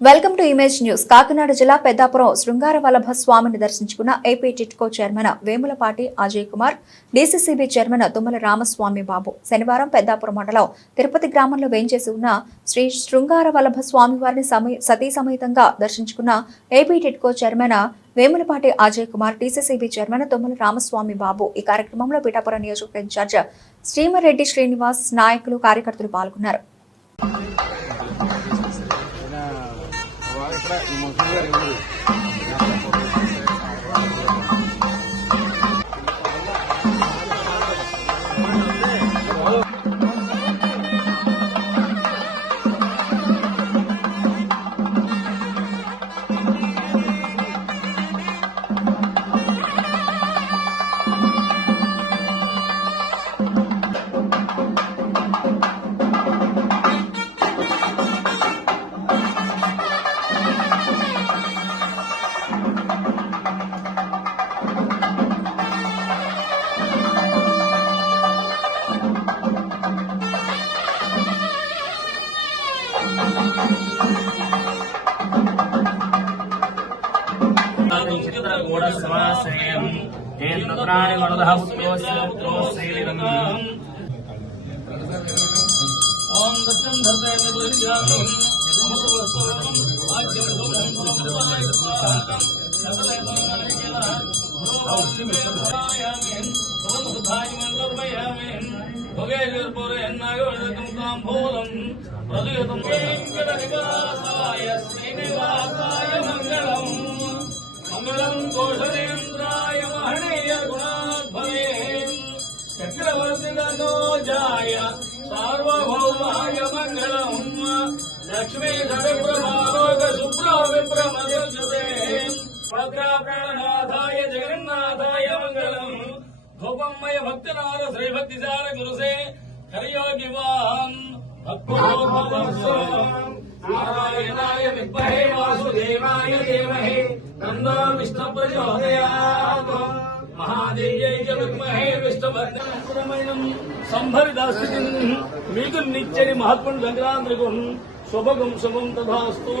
Welcome to image news. Kakinada జిల్లా పెద్దాపురం శృంగార వల్లభ స్వామిని దర్శించుకున్న AP TIDCO chairman Vemulapati Ajay Kumar, DCCB chairman Tummala Ramaswamy Babu శనివారం పెద్దాపురం మండలం తిరుపతి గ్రామంలో వేంచేసి ఉన్న శ్రీ శృంగార వల్లభ స్వామివారిని సతీ సమేతంగా దర్శించుకున్న AP TIDCO chairman Vemulapati Ajay Kumar, DCCB chairman Tummala Ramaswamy Babu. ఈ కార్యక్రమంలో పిఠాపురం నియోజకవర్గ ఇన్ఛార్జ్ శ్రీమరెడ్డి శ్రీనివాస్, నాయకులు, కార్యకర్తలు పాల్గొన్నారు. మంగళం కోశలేంద్రాయ మహనీయ గుణాద్భవే చక్రవర్తిగోజాయ సార్వభౌమాయ మంగళం లక్ష్మీ సవిప్రభారోగ శుభ్రో విప్రమదే భద్రాప్రాణనాథాయ జగన్నాథాయ మంగళం ధూపమయ భక్తనాథ శ్రీభక్తిసార గురుసే హరియోగివాన్ నారాయణాయ విద్మహే వాసుదేవాయ ధీమహి తన్నో విష్ణు ప్రచోదయాత్ మహాదేవ్యై విద్మహే విష్ణువర్ధనం సంభరిదాస్థితి మీకు నిత్యని మహాత్ముని సంక్రాంతికు శుభగం శుభం తథాస్తు.